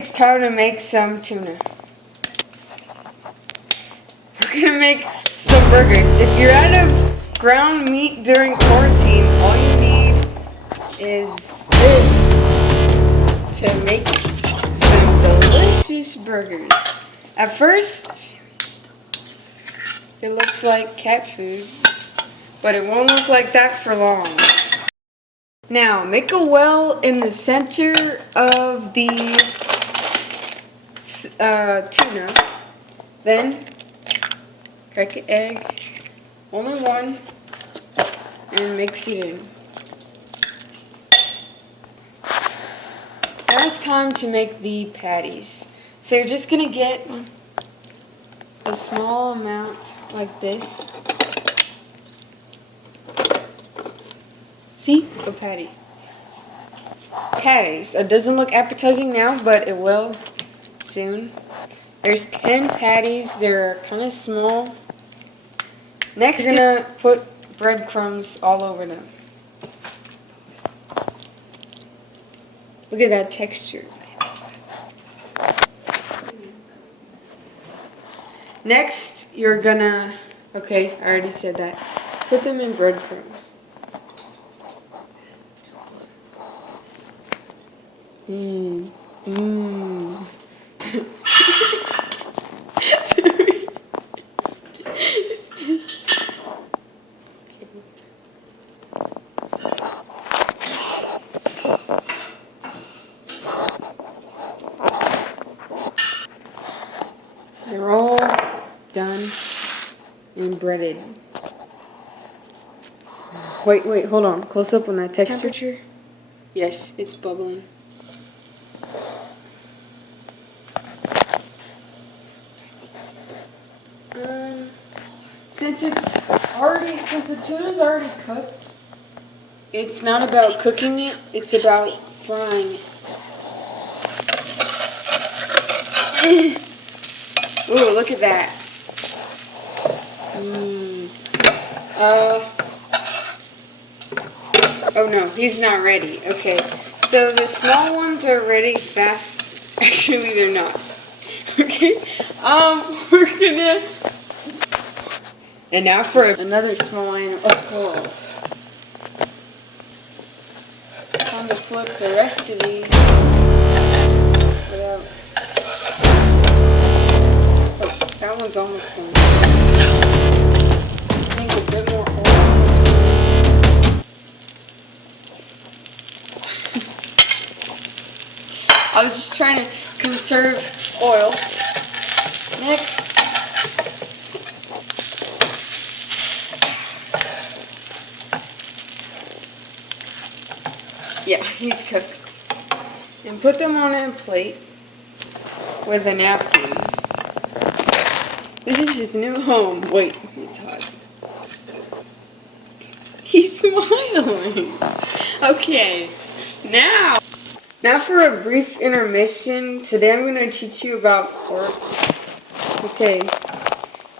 It's time to make some tuna. We're gonna make some burgers. If you're out of ground meat during quarantine, all you need is this to make some delicious burgers. At first, it looks like cat food, but it won't look like that for long. Now, make a well in the center of the tuna. Then, crack an egg, only one, and mix it in. Now it's time to make the patties. So you're just gonna get a small amount like this. See? A patty. Patties. It doesn't look appetizing now, but it will soon. There's 10 patties. They're kind of small. Next, you're gonna put breadcrumbs all over them. Look at that texture. Next, you're gonna, okay, I already said that. Put them in breadcrumbs. Mmm. Mmm. It's just... They're all done and breaded. Wait, hold on. Close up on that texture. Yes, it's bubbling. Since the tuna's already cooked, it's not about cooking it, it's about frying it. Ooh, look at that. Oh no, he's not ready. Okay, so the small ones are ready fast. Actually, they're not. Okay, we're gonna... And now for another small animal, a squirrel. Time to flip the rest of these. Without... Oh, that one's almost done. I think a bit more oil. I was just trying to conserve oil. Next. Yeah, he's cooked. And put them on a plate with a napkin. This is his new home. Wait, it's hot. He's smiling. Okay, now for a brief intermission. Today I'm going to teach you about forks. Okay,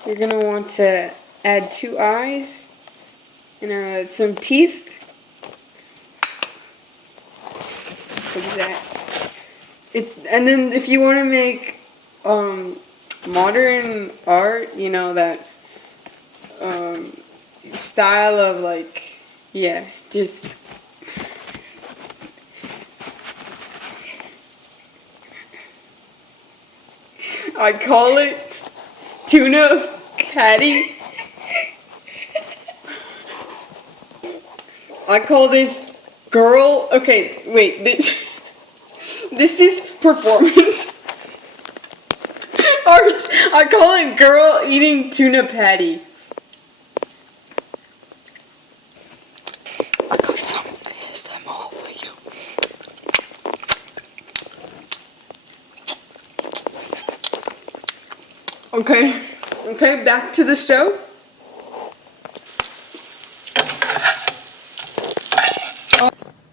you're going to want to add 2 eyes and some teeth. Look at that. And then if you want to make modern art, you know, that style of like, yeah, just I call it tuna patty. I call this girl, okay, wait, this is performance art. I call it girl eating tuna patty. I got some ASMR for you. Okay, back to the show.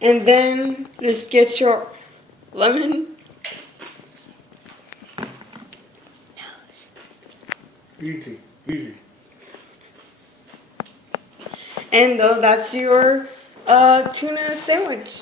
And then just get your lemon. Easy. And that's your tuna sandwich.